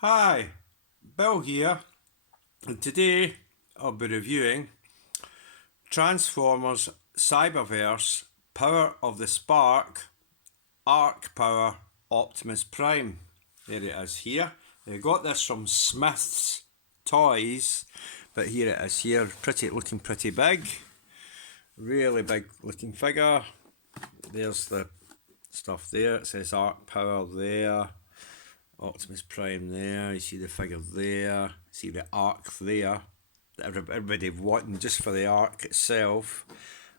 Hi, Bill here, and today I'll be reviewing Transformers Cyberverse Power of the Spark Arc Power Optimus Prime. There it is here. I got this from Smith's Toys, but here it is here, looking pretty big. Really big looking figure. There's the stuff there, it says Arc Power there. Optimus Prime there, you see the figure there, see the arc there, everybody wanting just for the arc itself,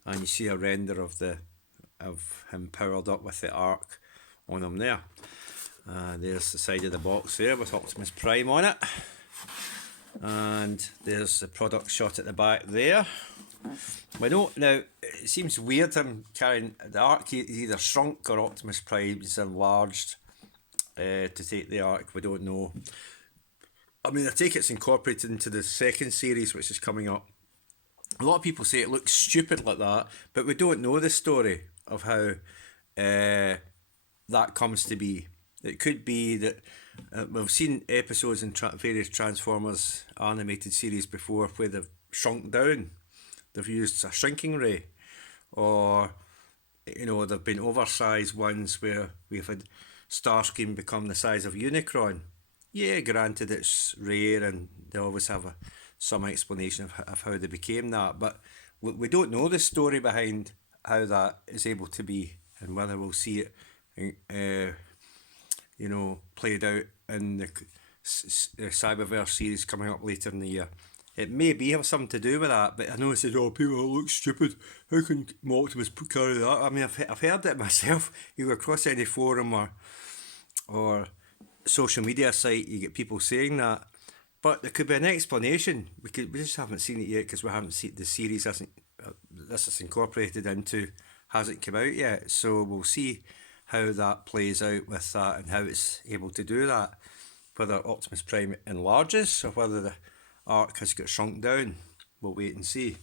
and you see a render of him powered up with the arc on him there. There's the side of the box there with Optimus Prime on it, and there's the product shot at the back there. We know now it seems weird him carrying the arc, he's either shrunk or Optimus Prime is enlarged. To take the arc, we don't know. I mean, I take it's incorporated into the second series, which is coming up. A lot of people say it looks stupid like that, but we don't know the story of how that comes to be. It could be that we've seen episodes in various Transformers animated series before where they've shrunk down. They've used a shrinking ray, or there've been oversized ones where we've had Starscream become the size of Unicron. Yeah, granted it's rare and they always have some explanation of how they became that, but we don't know the story behind how that is able to be, and whether we'll see it played out in the Cyberverse series coming up later in the year. It may have something to do with that, but I know it says, oh, people look stupid. How can Optimus carry that? I mean, I've heard it myself. You go across any forum or social media site, you get people saying that. But there could be an explanation. We just haven't seen it yet because we haven't seen the series. This is incorporated into hasn't come out yet. So we'll see how that plays out with that and how it's able to do that. Whether Optimus Prime enlarges or whether the arc has got shrunk down, we'll wait and see.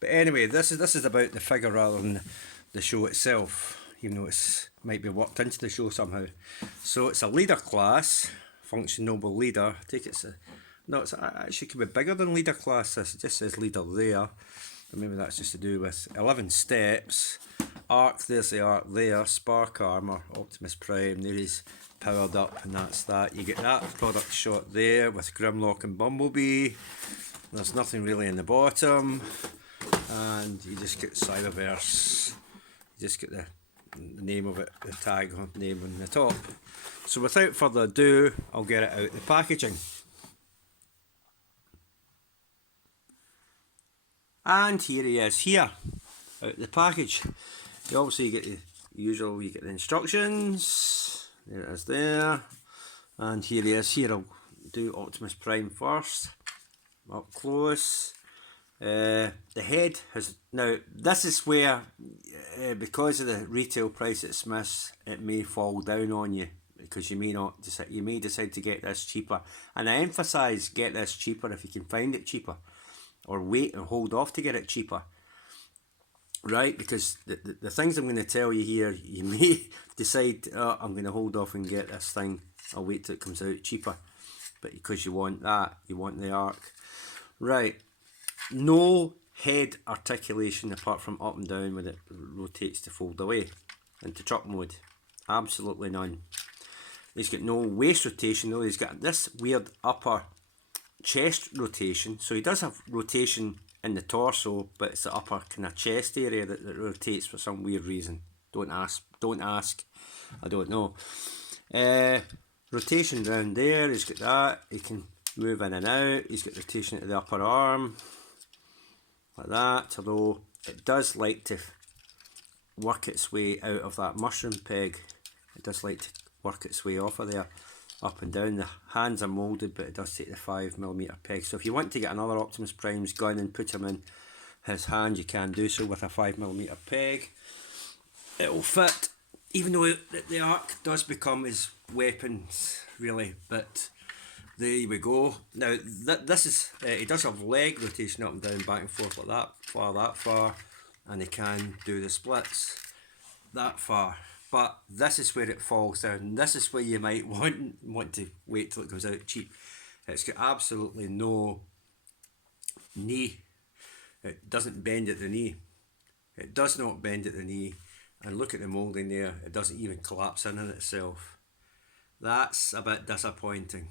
But anyway, this is about the figure rather than the show itself, even though it might be worked into the show somehow. So it's a leader class, function noble leader. I think it actually could be bigger than leader class. This it just says leader there, but maybe that's just to do with 11 steps. Arc, there's the arc there. Spark armor, Optimus Prime. There he's powered up, and that's that. You get that product shot there with Grimlock and Bumblebee. There's nothing really in the bottom, and you just get Cyberverse. You just get the name of it, the tag name on the top. So without further ado, I'll get it out the packaging. And here he is here, out the package. You obviously get the usual, you get the instructions, there it is there, and here he is here. I'll do Optimus Prime first, up close. The head has, now this is where, because of the retail price at Smith's, it may fall down on you, because you may decide to get this cheaper, and I emphasise get this cheaper if you can find it cheaper, or wait and hold off to get it cheaper. Right, because the things I'm going to tell you here, you may decide, oh, I'm going to hold off and get this thing, I'll wait till it comes out cheaper, but because you want that, you want the arc. Right, no head articulation apart from up and down when it rotates to fold away into truck mode, absolutely none. He's got no waist rotation though, he's got this weird upper chest rotation, so he does have rotation in the torso, but it's the upper kind of chest area that rotates for some weird reason. Don't ask, I don't know. Rotation down there, he's got that, he can move in and out, he's got rotation to the upper arm, like that, although it does like to work its way out of that mushroom peg. It does like to work its way off of there, up and down. The hands are moulded, but it does take the 5mm peg. So if you want to get another Optimus Prime's gun and put him in his hand, you can do so with a 5mm peg. It'll fit, even though the arc does become his weapons, really. But there we go. Now this is, he does have leg rotation up and down, back and forth like that far, and he can do the splits that far. but this is where it falls down. This is where you might want to wait till it goes out cheap. It's got absolutely no knee. It doesn't bend at the knee. It does not bend at the knee. And look at the moulding there. It doesn't even collapse in on itself. That's a bit disappointing.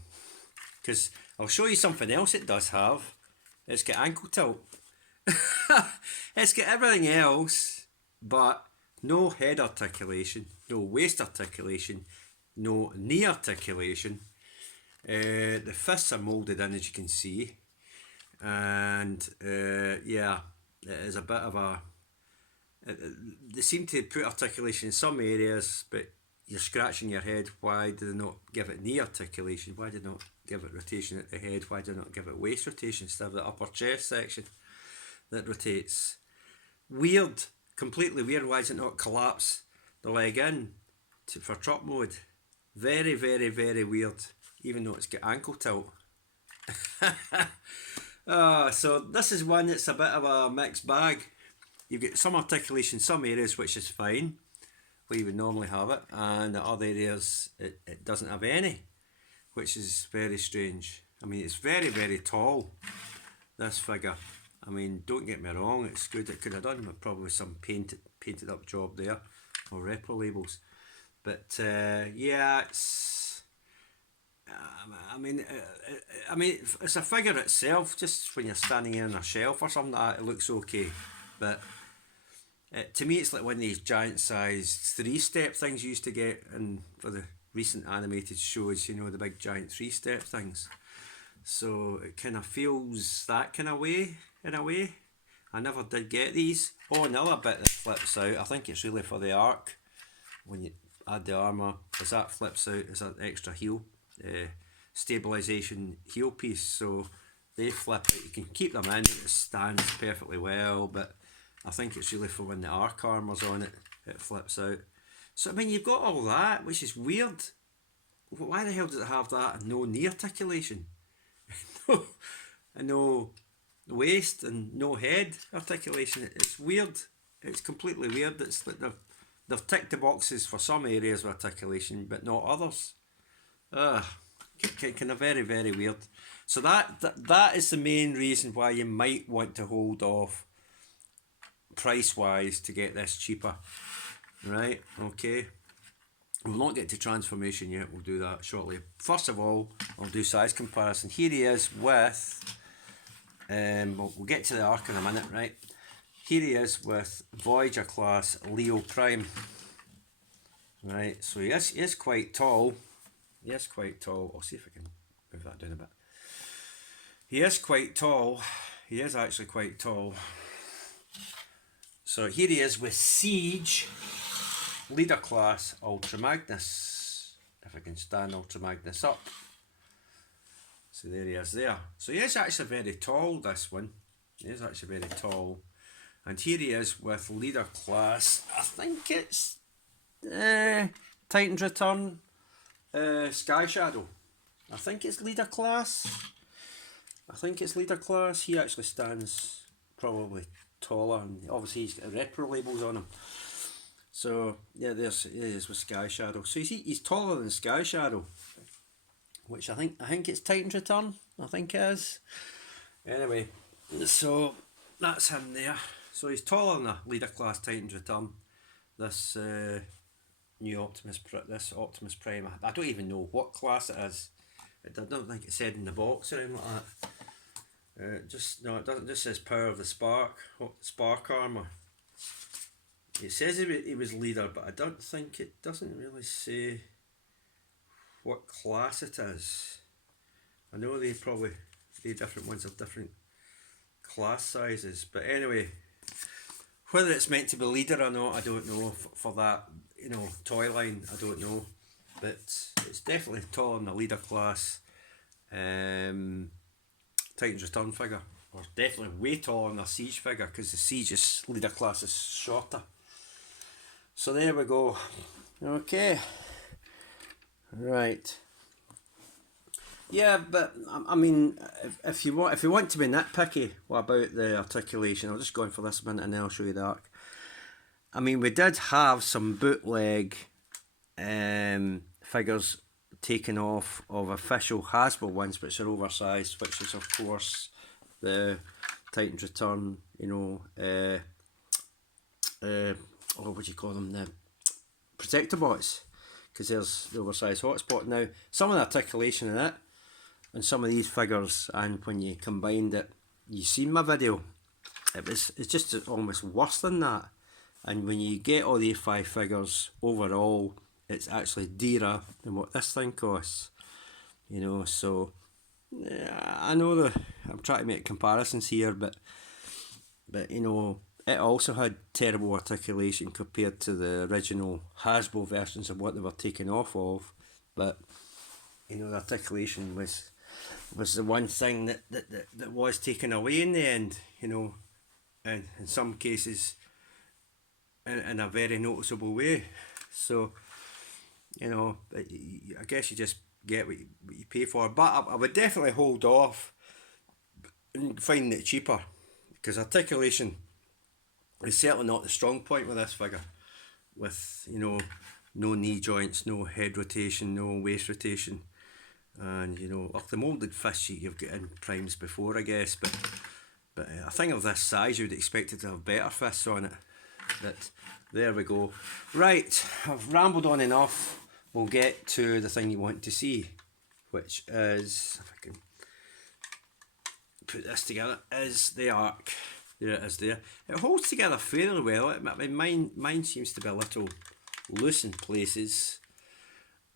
Because I'll show you something else it does have. It's got ankle tilt. It's got everything else, but no head articulation, no waist articulation, no knee articulation. The fists are moulded in, as you can see, and yeah, it is a bit of a. They seem to put articulation in some areas, but you're scratching your head. Why do they not give it knee articulation? Why do they not give it rotation at the head? Why do they not give it waist rotation instead of the upper chest section that rotates? Weird, completely weird. Why does it not collapse the leg in for truck mode? Very, very, very weird, even though it's got ankle tilt. So this is one that's a bit of a mixed bag. You've got some articulation in some areas, which is fine, where you would normally have it, and in other areas it doesn't have any, which is very strange. I mean, it's very, very tall, this figure. I mean, don't get me wrong, it's good. It could have done with probably some painted up job there, or repro labels. But yeah, it's. I mean, it's a figure itself. Just when you're standing here on a shelf or something like that, it looks okay. But to me, it's like one of these giant-sized 3-step things you used to get in for the recent animated shows. You know, the big giant 3-step things. So it kind of feels that kind of way, in a way. I never did get these. Oh, another bit that flips out. I think it's really for the Ark. When you add the armour, as that flips out, is an extra heel. Stabilisation heel piece. So they flip out. You can keep them in. It stands perfectly well. But I think it's really for when the Ark armour's on it. It flips out. So, I mean, you've got all that, which is weird. Why the hell does it have that and no knee articulation? And no waist and no head articulation. It's weird. It's completely weird. It's like they've ticked the boxes for some areas of articulation, but not others. Kind of very, very weird. So that is the main reason why you might want to hold off price wise to get this cheaper. Right? Okay. We'll not get to transformation yet, we'll do that shortly. First of all, I'll do size comparison. Here he is with, we'll get to the Ark in a minute, right? Here he is with Voyager class Leo Prime. Right, so he is quite tall. He is quite tall. I'll see if I can move that down a bit. He is quite tall. He is actually quite tall. So here he is with Siege Leader class Ultra Magnus. If I can stand Ultra Magnus up. So there he is there. So he is actually very tall, this one. He is actually very tall. And here he is with Leader class. I think it's Titan's Return Sky Shadow. I think it's Leader class. He actually stands probably taller, and obviously he's got repro labels on him. So yeah, he is with Sky Shadow. So he's taller than Sky Shadow, which I think it's Titan's Return. I think it is. Anyway, so that's him there. So he's taller than a Leader class Titan's Return. This new Optimus Prime. I don't even know what class it is. I don't think it said in the box or anything like that. It doesn't. Just says Power of the Spark armor. It says he was leader, but I don't think it doesn't really say what class it is. I know the different ones have different class sizes, but anyway, whether it's meant to be leader or not, I don't know. For that, toy line, I don't know, but it's definitely taller than the leader class Titan's Return figure, or definitely way taller than a Siege figure, because the Siege leader class is shorter. So there we go. Okay. Right. Yeah, but I mean, if you want to be nitpicky about the articulation, I'll just go in for this minute and then I'll show you the Ark. I mean, we did have some bootleg figures taken off of official Hasbro ones, which are oversized, which is of course the Titan's Return, you know, oh, what do you call them, the Protector bots, because there's the oversized hotspot. Now, some of the articulation in it, and some of these figures, and when you combined it, you seen my video, it's just almost worse than that. And when you get all these 5 figures overall, it's actually dearer than what this thing costs, you know. So I know that I'm trying to make comparisons here, but you know, it also had terrible articulation compared to the original Hasbro versions of what they were taken off of. But you know, the articulation was the one thing that was taken away in the end, you know, and in some cases in a very noticeable way. So, you know, I guess you just get what you pay for. But I would definitely hold off and find it cheaper, because articulation is certainly not the strong point with this figure. With, you know, no knee joints, no head rotation, no waist rotation, and you know, like the moulded fist you've got in primes before, I guess. But a thing of this size, you would expect it to have better fists on it. But there we go. Right, I've rambled on enough. We'll get to the thing you want to see, which is, if I can put this together, is the Ark. There it is there. It holds together fairly well. I mean, mine seems to be a little loose in places.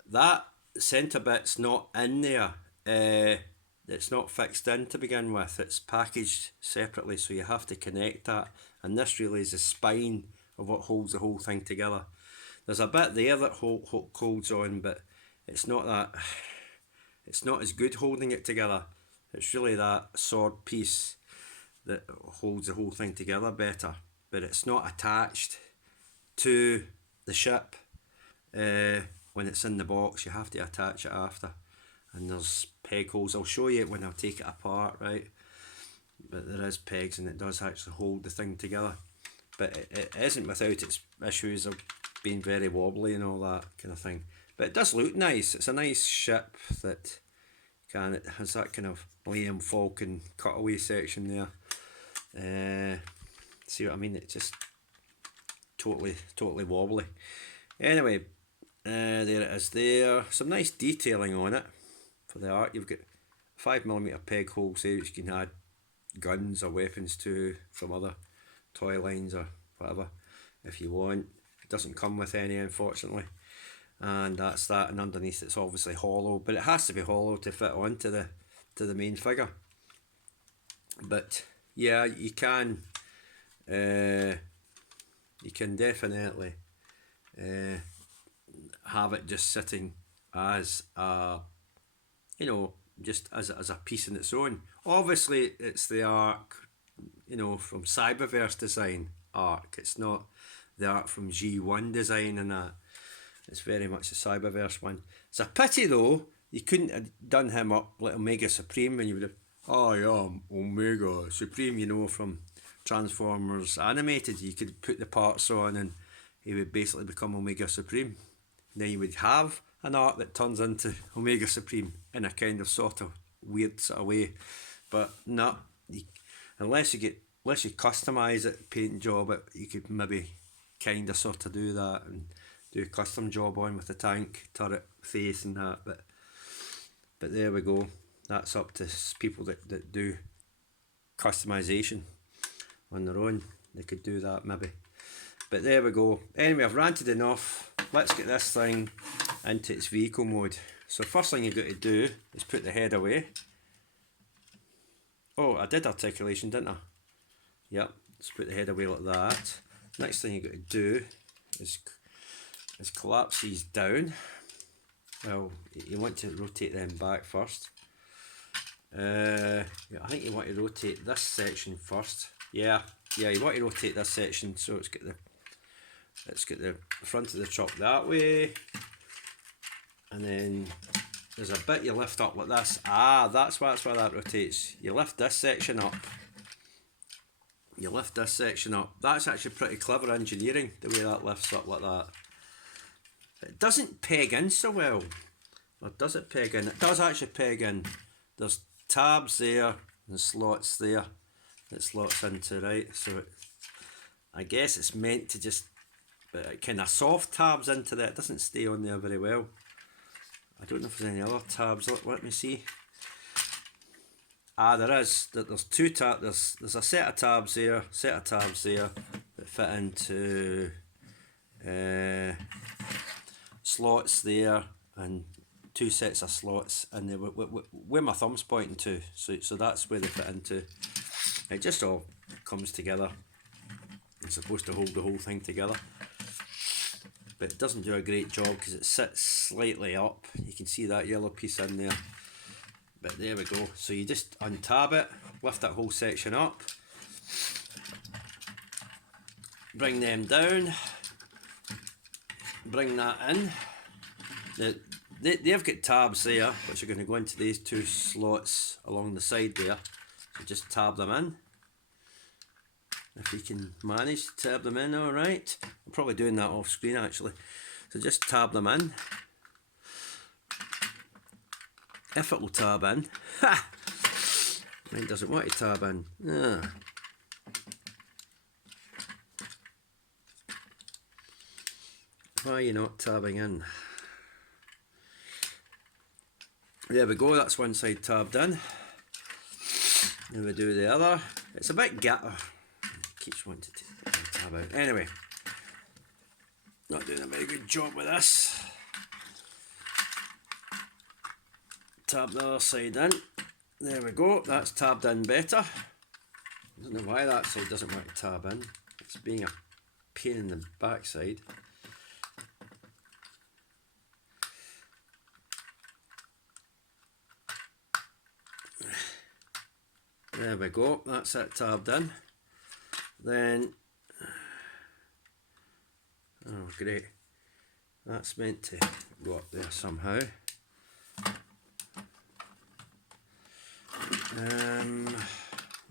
That centre bit's not in there. It's not fixed in to begin with. It's packaged separately, so you have to connect that. And this really is the spine of what holds the whole thing together. There's a bit there that holds on, but it's not that. It's not as good holding it together. It's really that sword piece that holds the whole thing together better. But it's not attached to the ship when it's in the box. You have to attach it after. And there's peg holes. I'll show you it when I take it apart, right? But there is pegs, and it does actually hold the thing together. But it isn't without its issues of being very wobbly and all that kind of thing. But it does look nice. It's a nice ship that it has that kind of Liam Falcon cutaway section there. See what I mean? It's just totally wobbly. Anyway, there it is there. Some nice detailing on it for the Ark. You've got 5mm peg holes there which you can add guns or weapons to from other toy lines or whatever if you want. It doesn't come with any, unfortunately, and that's that. And underneath it's obviously hollow, but it has to be hollow to fit onto the main figure. But yeah, you can definitely have it just sitting as a, you know, just as a piece in its own. Obviously it's the Ark, you know, from Cyberverse design Ark. It's not the Ark from G1 design and that. It's very much the Cyberverse one. It's a pity though, you couldn't have done him up like Omega Supreme, when you would have, oh yeah, Omega Supreme, you know, from Transformers Animated. You could put the parts on and he would basically become Omega Supreme. And then you would have an Ark that turns into Omega Supreme in a kind of sort of weird sort of way. But no, unless you customise it, paint job it, you could maybe kind of sort of do that and do a custom job on with the tank, turret, face and that. But there we go. That's up to people that do customisation on their own. They could do that maybe. But there we go. Anyway, I've ranted enough. Let's get this thing into its vehicle mode. So first thing you've got to do is put the head away. Oh, I did articulation, didn't I? Yep, let's put the head away like that. Next thing you've got to do is collapse these down. Well, you want to rotate them back first. Yeah, I think you want to rotate this section first. Yeah, you want to rotate this section so it's got the front of the truck that way, and then there's a bit you lift up like this. That's why that rotates. You lift this section up you lift this section up. That's actually pretty clever engineering, the way that lifts up like that. It doesn't peg in so well. Or does it peg in? It does actually peg in. There's tabs there and slots there that slots into, right? So I guess it's meant to just kind of soft tabs into that. It doesn't stay on there very well. I don't know if there's any other tabs. Let me see. Ah, there is. There's two tabs. There's a set of tabs there, that fit into slots there, and two sets of slots, and where my thumb's pointing to. So that's where they fit into. It just all comes together. It's supposed to hold the whole thing together, but it doesn't do a great job because it sits slightly up. You can see that yellow piece in there. But there we go. So you just untab it, lift that whole section up, bring them down, bring that in. Now, they've got tabs there, which are going to go into these two slots along the side there. So just tab them in. If you can manage to tab them in, alright. I'm probably doing that off screen actually. So just tab them in. If it will tab in. Ha! Mine doesn't want to tab in. Ah. Why are you not tabbing in? There we go, that's one side tabbed in. Then we do the other. It's a bit keeps wanting to tab out. Anyway, not doing a very good job with this. Tab the other side in. There we go, that's tabbed in better. I don't know why that side doesn't want to tab in. It's being a pain in the backside. There we go, that's it tabbed in. Then, oh great, that's meant to go up there somehow.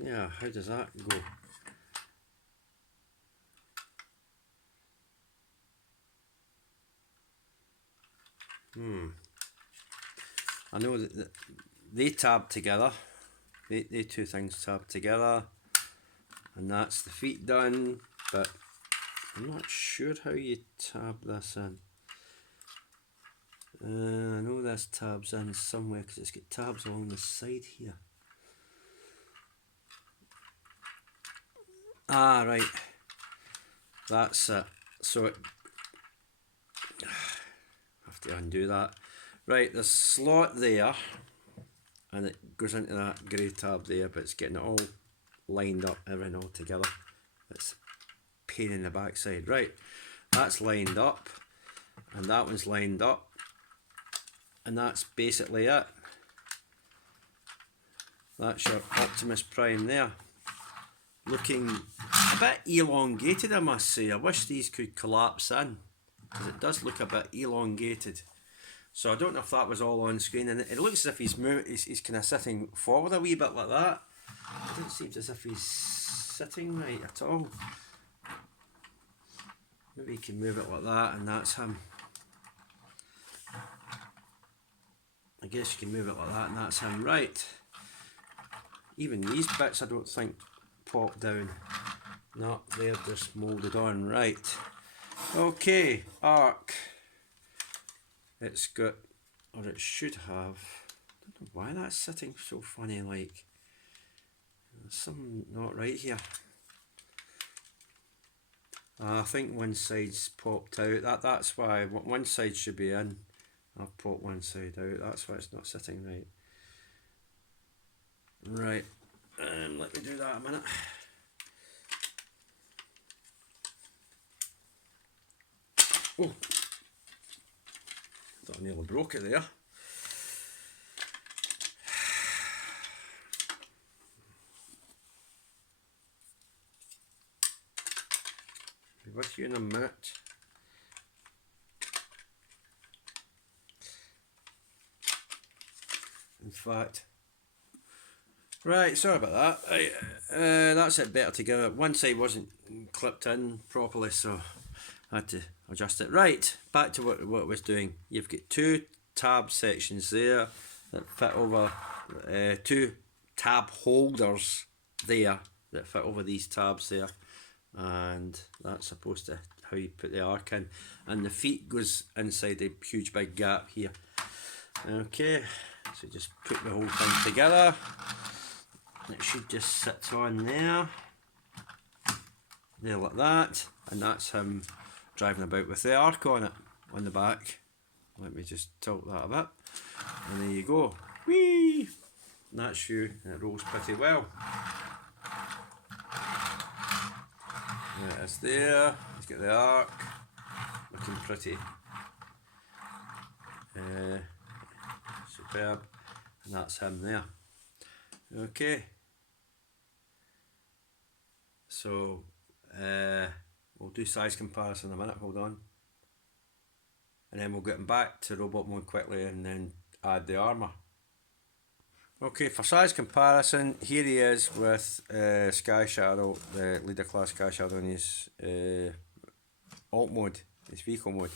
Yeah, how does that go? I know that they tab together. They two things tab together, and that's the feet done, but I'm not sure how you tab this in. I know this tabs in somewhere because it's got tabs along the side here. Ah, right. That's it. So it have to undo that. Right, there's a slot there, and it goes into that grey tab there, but it's getting it all lined up, everything all together. It's a pain in the backside. Right, that's lined up, and that one's lined up, and that's basically it. That's your Optimus Prime there. Looking a bit elongated, I must say. I wish these could collapse in, because it does look a bit elongated. So I don't know if that was all on screen, and it looks as if he's kind of sitting forward a wee bit like that. It doesn't seem as if he's sitting right at all. Maybe you can move it like that, and that's him. I guess you can move it like that, and that's him. Right. Even these bits I don't think pop down. No, they're just moulded on. Right. Okay, Ark. It's got, or it should have, I don't know why that's sitting so funny, like, there's something not right here. I think one side's popped out. That's why one side should be in. I've popped one side out. That's why it's not sitting right. Right. Let me do that a minute. Oh, thought I nearly broke it there. Be with you in a minute. In fact, Right, sorry about that. Right, that's it better together. One side wasn't clipped in properly, so I had to adjust it. Right, back to what I was doing. You've got two tab sections there that fit over, two tab holders there that fit over these tabs there, and that's supposed to how you put the arc in, and the feet goes inside a huge big gap here. Okay, so just put the whole thing together. It should just sit on there like that, and that's him driving about with the arc on it on the back. Let me just tilt that a bit, and there you go. Whee! And that's you, and it rolls pretty well. There it is there. Let's get the arc looking pretty superb, and that's him there. Okay. So we'll do size comparison in a minute, hold on. And then we'll get him back to robot mode quickly and then add the armour. Okay, for size comparison, here he is with Sky Shadow, the leader class Sky Shadow in his alt mode, his vehicle mode.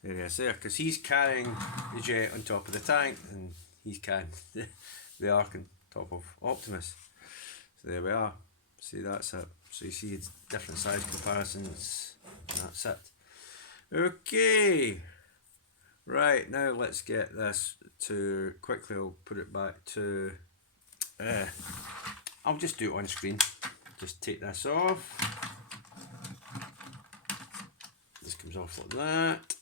There he is there, because he's carrying the jet on top of the tank and he's carrying the arc on top of Optimus. So there we are. See, that's it. So you see it's different size comparisons, and that's it. Okay, right, now let's get this to, quickly I'll put it back to, I'll just do it on screen. Just take this off. This comes off like that.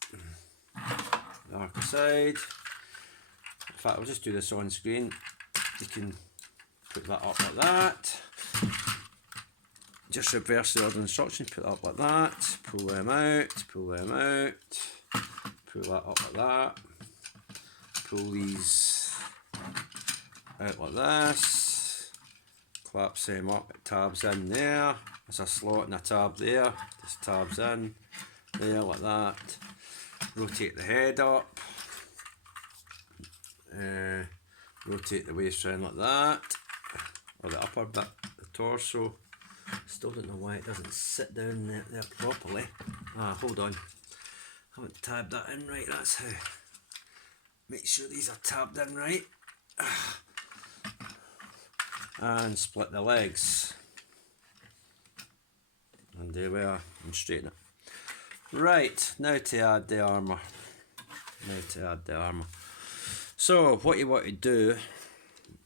The arc aside. In fact, I'll just do this on screen. You can put that up like that. Just reverse the order instructions, put it up like that, pull them out, pull them out, pull that up like that, pull these out like this, collapse them up, tabs in there, there's a slot and a tab there, just tabs in there like that, rotate the head up, rotate the waist round like that, or the upper bit, the torso. Still don't know why it doesn't sit down there properly. Ah, hold on. I haven't tabbed that in right, that's how. Make sure these are tabbed in right. And split the legs. And there we are, and straighten it. Right, now to add the armour. So, what you want to do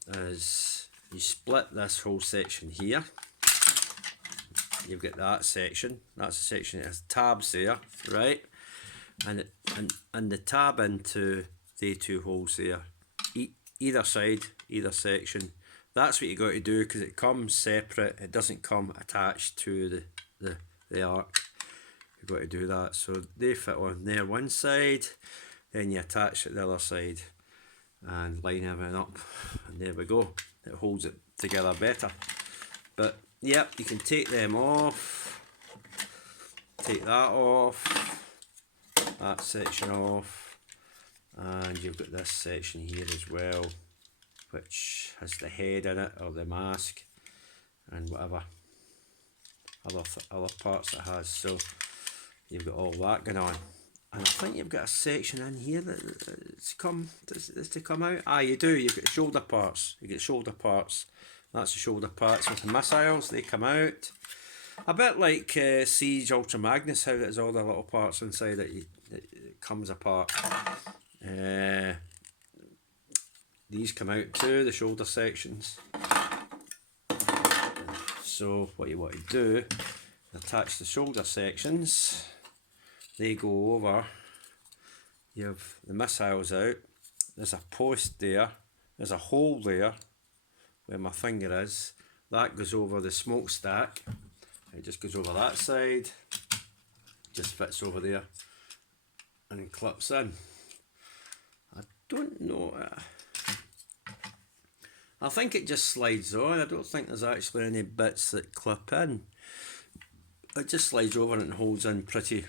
is you split this whole section here. You've got that section. That's a section that has tabs there, right? And the tab into the two holes there, either side, either section. That's what you got to do because it comes separate. It doesn't come attached to the arc. You've got to do that. So they fit on there one side, then you attach it the other side, and line everything up, and there we go. It holds it together better. But yep, you can take them off, take that off, that section off, and you've got this section here as well, which has the head in it, or the mask, and whatever other parts it has. So you've got all that going on. And I think you've got a section in here that's to come out. Ah, you do, you've got the shoulder parts. You get shoulder parts. That's the shoulder parts with the missiles, they come out. A bit like Siege Ultra Magnus, how there's all the little parts inside it comes apart. These come out too, the shoulder sections. So what you want to do, attach the shoulder sections, they go over, you have the missiles out, there's a post there, there's a hole there, where my finger is, that goes over the smokestack, it just goes over that side, just fits over there and clips in. I don't know, I think it just slides on. I don't think there's actually any bits that clip in. It just slides over and holds in pretty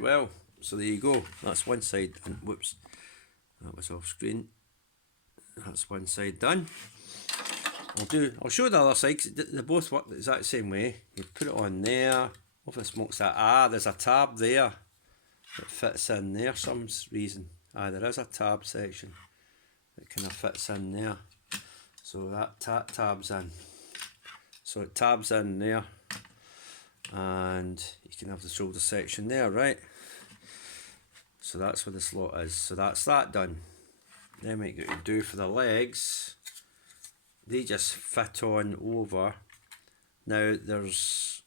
well. So there you go, that's one side, and whoops, that was off screen. That's one side done. I'll show the other side, because they both work the exact same way. You put it on there. Hopefully it smokes that. Ah, there's a tab there that fits in there for some reason. Ah, there is a tab section that kind of fits in there. So that tabs in. So it tabs in there. And you can have the shoulder section there, right? So that's where the slot is. So that's that done. Then what you got to do for the legs, they just fit on over. Now there's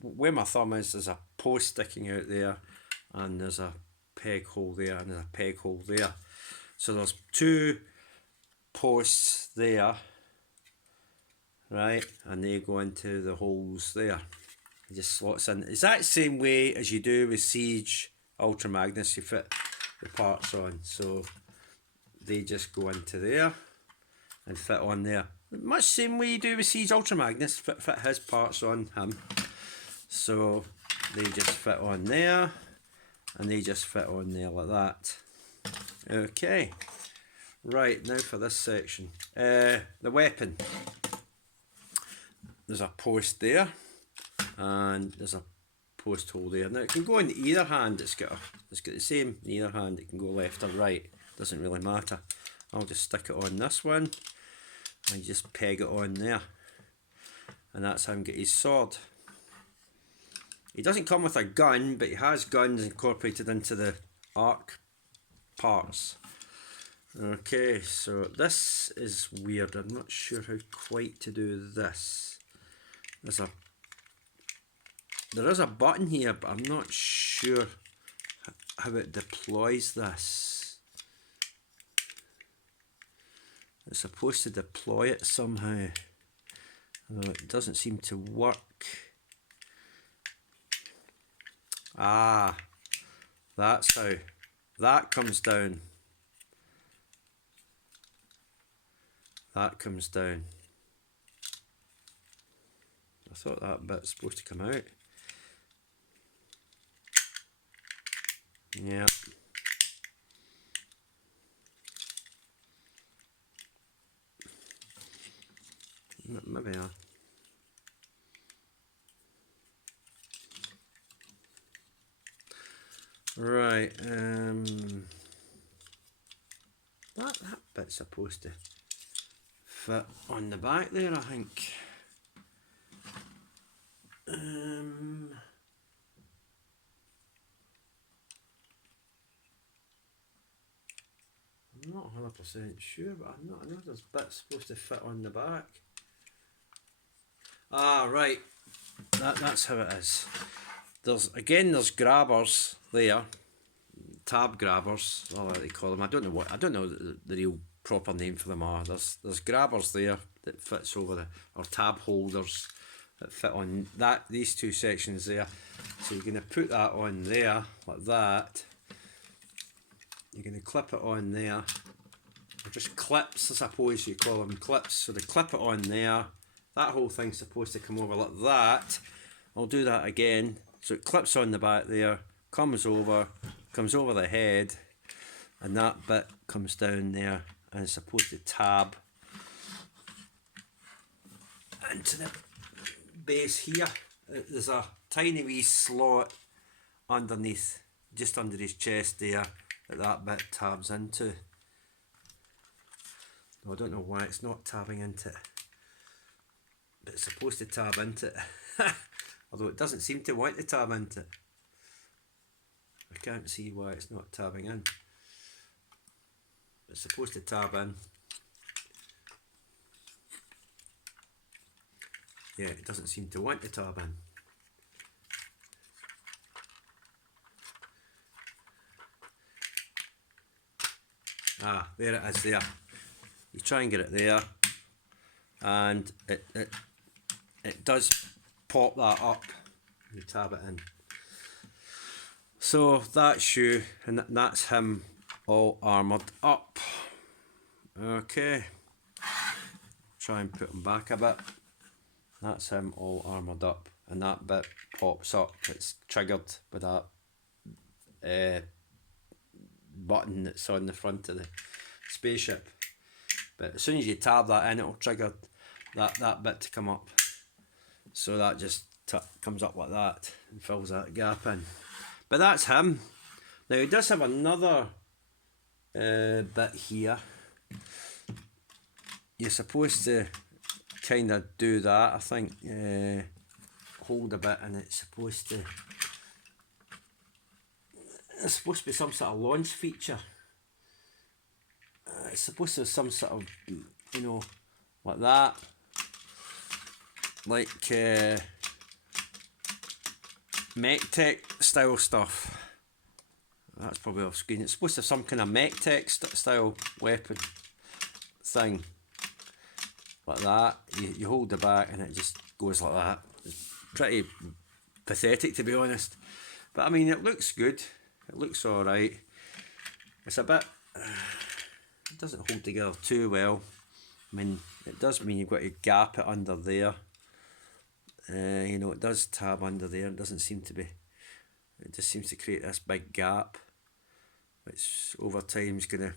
where my thumb is, there's a post sticking out there, and there's a peg hole there, and there's a peg hole there. So there's two posts there, right, and they go into the holes there. It just slots in. It's that same way as you do with Siege Ultra Magnus. You fit the parts on, so they just go into there and fit on there. Much same way you do with Siege Ultra Magnus. Fit his parts on him. So they just fit on there, and they just fit on there like that. Okay, right, now for this section. The weapon. There's a post there, and there's a post hole there. Now it can go in either hand. It's got the same in either hand. It can go left or right. Doesn't really matter. I'll just stick it on this one, and just peg it on there, and that's how he gets his sword. He doesn't come with a gun, but he has guns incorporated into the ARK parts. Okay, so this is weird. I'm not sure how quite to do this. There is a button here, but I'm not sure how it deploys this. It's supposed to deploy it somehow. Although it doesn't seem to work. Ah, that's how that comes down. That comes down. I thought that bit's supposed to come out. Yeah. Maybe I. Right, that bit's supposed to fit on the back there, I think. I'm not 100% sure, but I know there's bits supposed to fit on the back. Ah, right, that's how it is. There's grabbers there, tab grabbers, or what they call them. I don't know the real proper name for them are. There's grabbers there that fits over or tab holders that fit on these two sections there. So you're going to put that on there like that. You're going to clip it on there, or just clips, I suppose you call them, clips. So they clip it on there. That whole thing's supposed to come over like that. I'll do that again. So it clips on the back there, comes over the head, and that bit comes down there, and it's supposed to tab into the base here. There's a tiny wee slot underneath, just under his chest there, that bit tabs into. I don't know why it's not tabbing into it, but it's supposed to tab into it. Although it doesn't seem to want to tab into it. I can't see why it's not tabbing in. It's supposed to tab in. Yeah, it doesn't seem to want to tab in. Ah, there it is there. You try and get it there, and it does pop that up. You tab it in. So that's you, and that's him all armoured up. Okay. Try and put him back a bit. That's him all armoured up, and that bit pops up. It's triggered with that button that's on the front of the spaceship. But as soon as you tab that in, it'll trigger that bit to come up. So that just comes up like that and fills that gap in. But that's him. Now he does have another bit here. You're supposed to kind of do that, I think. Hold a bit and it's supposed to be some sort of launch feature. It's supposed to have some sort of, you know, like that. Like mech tech style stuff. That's probably off screen. It's supposed to have some kind of mech tech style weapon thing. Like that. You hold the back and it just goes like that. It's pretty pathetic, to be honest. But I mean, it looks good. It looks alright. It's a bit... it doesn't hold together too well. I mean, it does mean you've got to gap it under there. You know, it does tab under there. It doesn't seem to be... It just seems to create this big gap, which over time is going to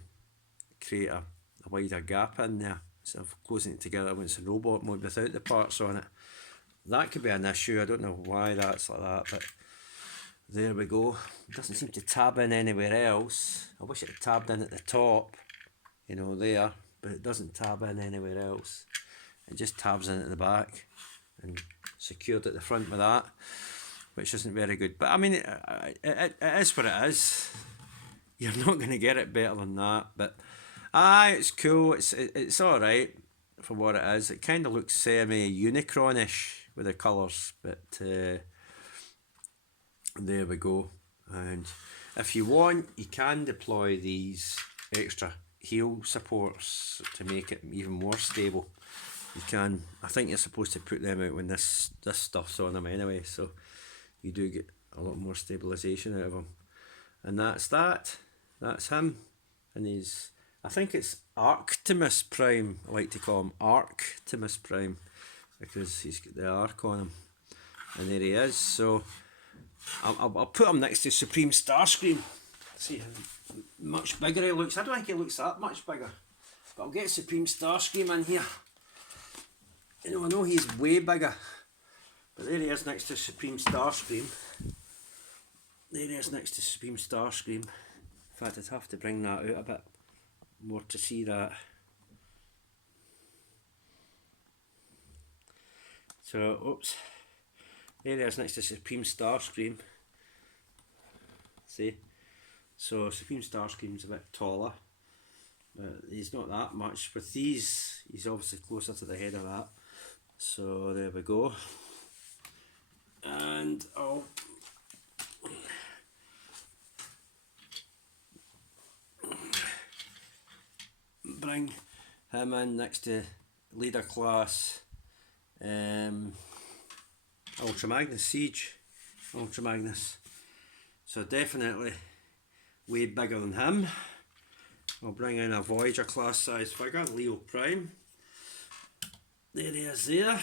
create a wider gap in there. Instead of closing it together when it's in robot mode without the parts on it. That could be an issue. I don't know why that's like that, but there we go. It doesn't seem to tab in anywhere else. I wish it had tabbed in at the top, you know, there, but it doesn't tab in anywhere else. It just tabs in at the back and secured at the front with that, which isn't very good. But I mean, it is what it is. You're not going to get it better than that. But it's cool. It's all right for what it is. It kind of looks semi-Unicron-ish with the colours, but there we go. And if you want, you can deploy these extra heel supports to make it even more stable. You can. I think you're supposed to put them out when this stuff's on them anyway, so you do get a lot more stabilisation out of them. And that's that. That's him. And he's, I think it's ARKtimus Prime. I like to call him ARKtimus Prime because he's got the arc on him. And there he is. So I'll put him next to Supreme Starscream. See how much bigger he looks. I don't think he looks that much bigger. But I'll get Supreme Starscream in here. You know, I know he's way bigger. But there he is next to Supreme Starscream. There he is next to Supreme Starscream. In fact, I'd have to bring that out a bit more to see that. So, oops. There he is next to Supreme Starscream. See? So, Supreme Starscream's a bit taller. But he's not that much. With these, he's obviously closer to the head of that. So, there we go. And I'll bring him in next to leader class Ultramagnus Siege. Ultramagnus. So definitely way bigger than him. I'll bring in a Voyager class size figure, Leo Prime. There he is there.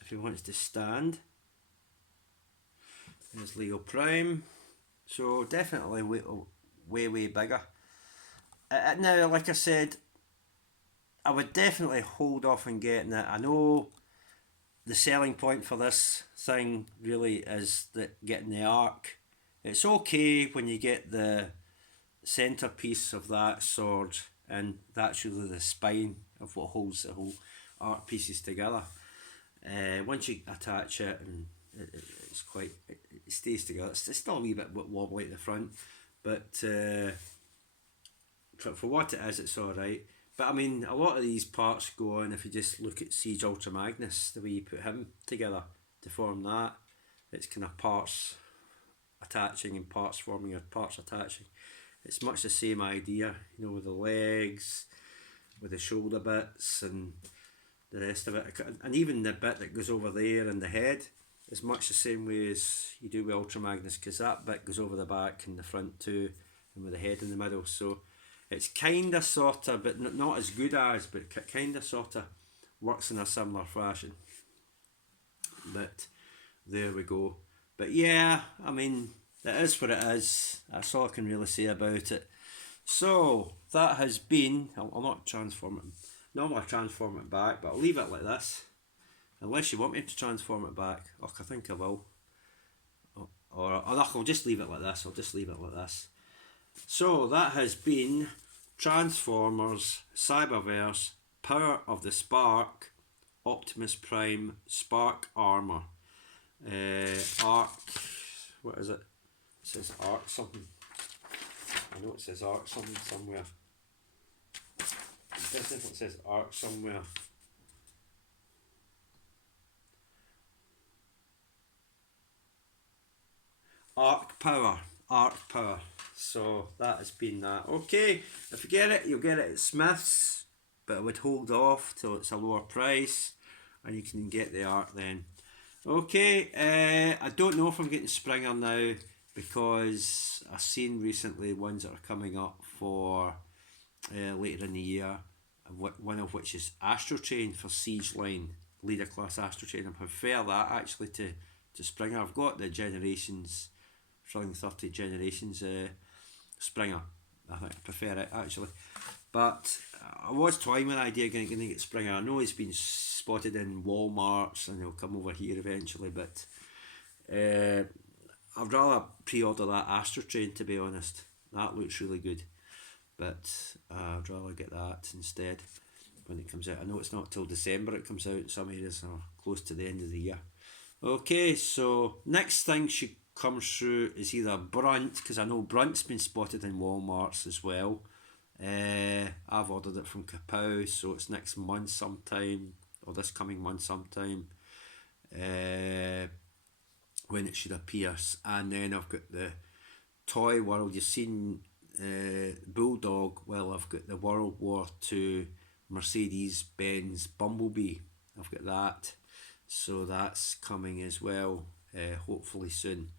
If he wants to stand. There's Leo Prime. So definitely way bigger. Now, like I said, I would definitely hold off on getting it. I know the selling point for this thing really is that getting the arc. It's okay when you get the centerpiece of that sword, and that's really the spine of what holds the whole arc pieces together. Once you attach it, and it's quite, it stays together. It's still a wee bit wobbly at the front, but for what it is, it's alright. But I mean, a lot of these parts go on, if you just look at Siege Ultramagnus, the way you put him together to form that, it's kind of parts attaching and parts forming or parts attaching. It's much the same idea, you know, with the legs, with the shoulder bits and the rest of it. And even the bit that goes over there and the head is much the same way as you do with Ultramagnus, because that bit goes over the back and the front too, and with the head in the middle. So it's kind of sort of, but not as good as, but kind of sort of works in a similar fashion. But there we go. But yeah, I mean, it is what it is. That's all I can really say about it. So that has been. I'll not transform it. Normally I transform it back, but I'll leave it like this. Unless you want me to transform it back. Oh, I think I will. Or I'll just leave it like this. I'll just leave it like this. So that has been Transformers Cyberverse Power of the Spark Optimus Prime Spark Armor. Ark. What is it? It says Ark something. I know it says Ark something somewhere. It definitely says Ark somewhere. Ark Power. So that has been that. Okay, if you get it, you'll get it at Smith's, but I would hold off till it's a lower price and you can get the Ark then. Okay, I don't know if I'm getting Springer now because I've seen recently ones that are coming up for later in the year, one of which is Astro Train for Siege Line, Leader Class Astro Train. I prefer that actually to Springer. I've got the Generations, Thrilling 30 Generations Springer. I think I prefer it actually. But I was toying with the idea of going to get Springer. I know he's been spotted in Walmarts and he'll come over here eventually, but I'd rather pre-order that Astro Train, to be honest. That looks really good, but I'd rather get that instead when it comes out. I know it's not till December it comes out in some areas, or close to the end of the year. Okay, so next thing should come through is either Brunt, because I know Brunt's been spotted in Walmarts as well. I've ordered it from Kapow, so it's next month sometime, or this coming month sometime, when it should appear. And then I've got the Toy World. You've seen Bulldog. Well, I've got the World War II Mercedes-Benz Bumblebee. I've got that, so that's coming as well, hopefully soon.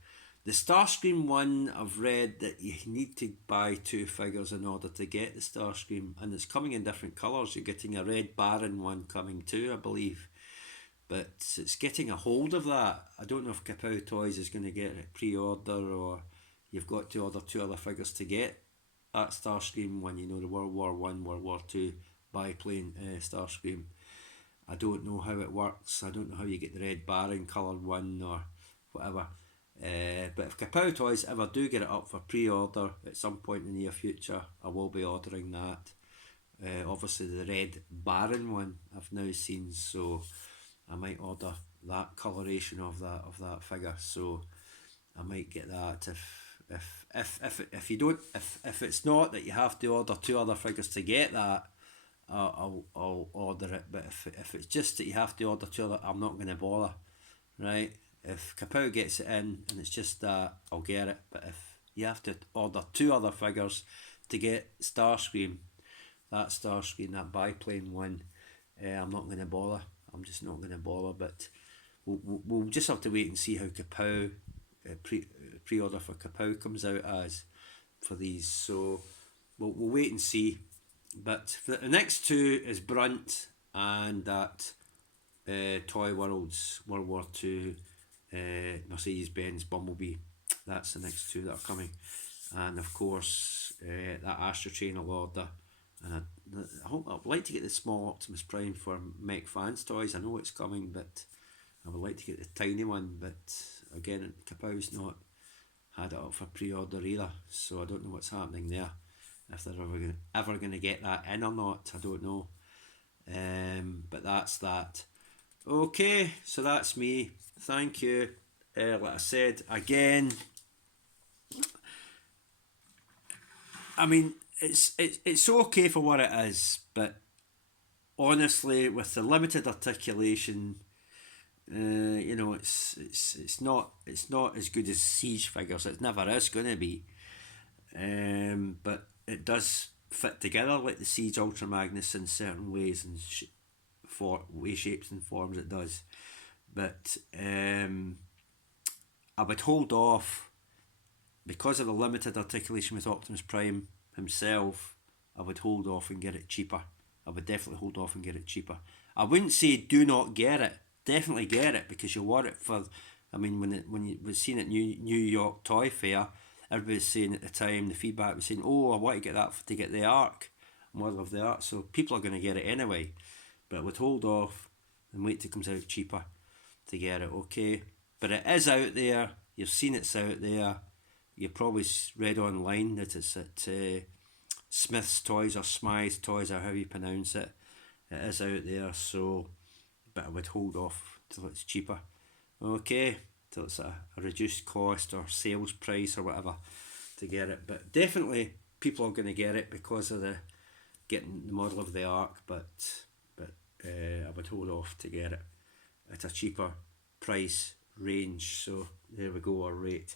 The Starscream one, I've read that you need to buy 2 figures in order to get the Starscream, and it's coming in different colours. You're getting a Red Baron one coming too, I believe, but it's getting a hold of that. I don't know if Kapow Toys is going to get it pre-order, or you've got to order 2 other figures to get that Starscream one, you know, the World War I, World War II biplane Starscream. I don't know how it works. I don't know how you get the Red Baron coloured one or whatever. But if Kapow Toys ever do get it up for pre-order at some point in the near future, I will be ordering that. Obviously the Red Baron one I've now seen, so I might order that coloration of that figure. So I might get that if you don't, if it's not that you have to order 2 other figures to get that, I'll order it. But if it's just that you have to order 2 other, I'm not going to bother, right? If Kapow gets it in and it's just that, I'll get it. But if you have to order 2 other figures to get Starscream, that biplane one, I'm not going to bother. I'm just not going to bother. But we'll just have to wait and see how Kapow pre-order for Kapow comes out as for these. So we'll wait and see. But for the next 2 is Brunt and that Toy World's World War II Mercedes-Benz Bumblebee. That's the next 2 that are coming, and of course that Astro Train I'll order, and I'd like to get the small Optimus Prime for Mech Fans Toys. I know it's coming, but I would like to get the tiny one, but again Kapow's not had it up for pre-order either, so I don't know what's happening there, if they're ever going to get that in or not. I don't know, but that's that. Okay, so that's me. Thank you. Like I said, again, I mean, it's okay for what it is, but honestly, with the limited articulation, you know, it's not as good as Siege figures. It never is going to be, but it does fit together like the Siege Ultra Magnus in certain ways and shapes and forms. It does. But I would hold off because of the limited articulation with Optimus Prime himself. I would hold off and get it cheaper. I would definitely hold off and get it cheaper. I wouldn't say do not get it. Definitely get it, because you want it for I mean, when you was seen at New York Toy Fair, everybody was saying at the time, the feedback was saying, "Oh, I want to get that to get the Ark model of the Ark." So people are going to get it anyway, but I would hold off and wait till it comes out cheaper to get it. Okay, but it is out there. You've seen it's out there. You probably read online that it's at Smith's Toys or Smythe's Toys or however you pronounce it. It is out there. So, but I would hold off till it's cheaper. Okay, till it's a reduced cost or sales price or whatever to get it. But definitely people are going to get it because of the getting the model of the Ark. But I would hold off to get it at a cheaper price range. So there we go, or rate.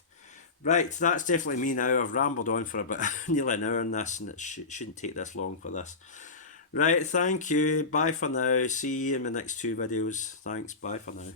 Right, so that's definitely me now. I've rambled on for about nearly an hour on this, and it shouldn't take this long for this. Right, thank you. Bye for now. See you in the next 2 videos. Thanks. Bye for now.